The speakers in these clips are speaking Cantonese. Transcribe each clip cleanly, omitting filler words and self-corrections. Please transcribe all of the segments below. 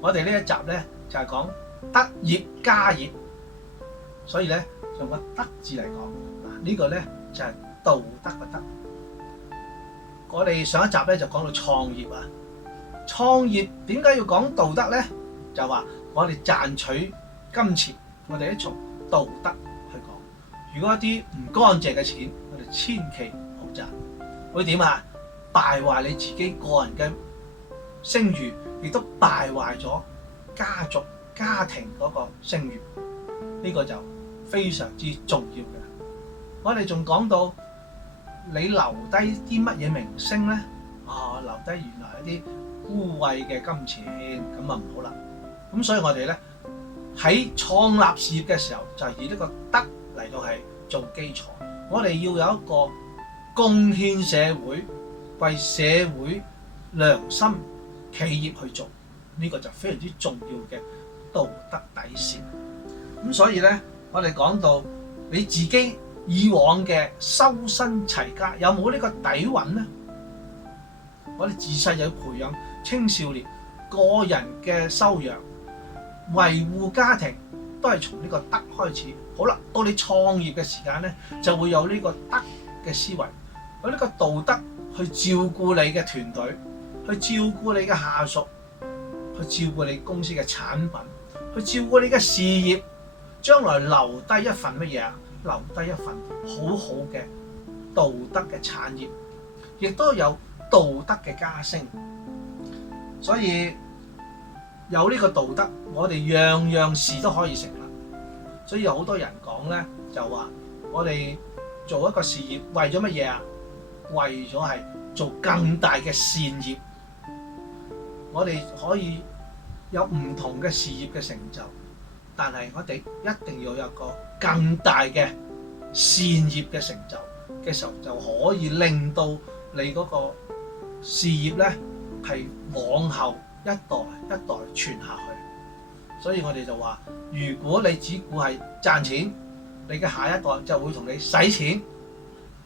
我哋呢一集咧就係講德業家業，所以咧用個德字嚟講，嗱呢個咧就係道德嘅德。我哋上一集咧就講到創業啊，創業點解要講道德咧？就話我哋賺取金錢，我哋都從道德去講。如果一啲唔乾淨嘅錢，我哋千祈唔好賺，會點啊？敗壞你自己個人嘅聲譽，亦都敗壞咗家族家庭嗰個聲譽，呢個就非常之重要嘅。我哋仲講到你留低啲乜嘢名聲咧？留低原來一啲污穢嘅金錢，咁啊唔好啦。咁所以我哋咧喺創立事業嘅時候，就以呢個德嚟到係做基礎。我哋要有一個貢獻社會、為社會良心企業去做，呢個就非常之重要嘅道德底線。咁所以咧，我哋講到你自己以往嘅修身齊家有冇呢個底蘊咧？我哋自細就要培養青少年個人嘅修養，維護家庭都係從呢個德開始。好啦，到你創業嘅時間咧，就會有呢個德嘅思維，有呢個道德去照顧你嘅團隊，去照顧你嘅下屬，去照顧你公司嘅產品，去照顧你嘅事業，將來留低一份乜嘢啊？留低一份好好嘅道德嘅產業，亦都有道德嘅加升。所以有呢個道德，我哋樣樣事都可以成立。所以有好多人講咧，就話我哋做一個事業為咗乜嘢啊？為咗係做更大嘅善業。我哋可以有唔同嘅事業嘅成就，但係我哋一定要有個更大嘅善業嘅成就嘅時候，就可以令到你嗰個事業咧係往後一代一代傳下去。所以我哋就話，如果你只顧係賺錢，你嘅下一代就會同你使錢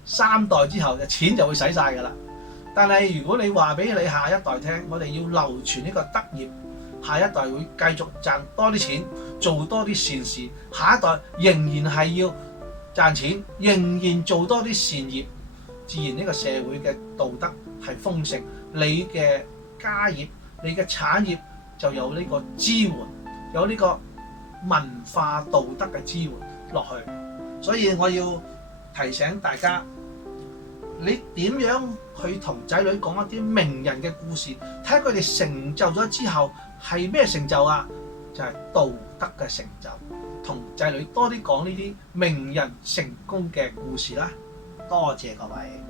，3代之後嘅錢就會使晒㗎啦。但係如果你話俾你下一代聽，我哋要流傳呢個德業，下一代會繼續賺多啲錢，做多啲善事，下一代仍然係要賺錢，仍然做多啲善業，自然呢個社會嘅道德係豐盛，你嘅家業、你嘅產業就有呢個支援，有呢個文化道德嘅支援落去。所以我要提醒大家，你點樣去同仔女講一啲名人嘅故事，睇下佢哋成就咗之後係咩成就啊？就係道德嘅成就。同仔女多啲講呢啲名人成功嘅故事啦。多謝各位。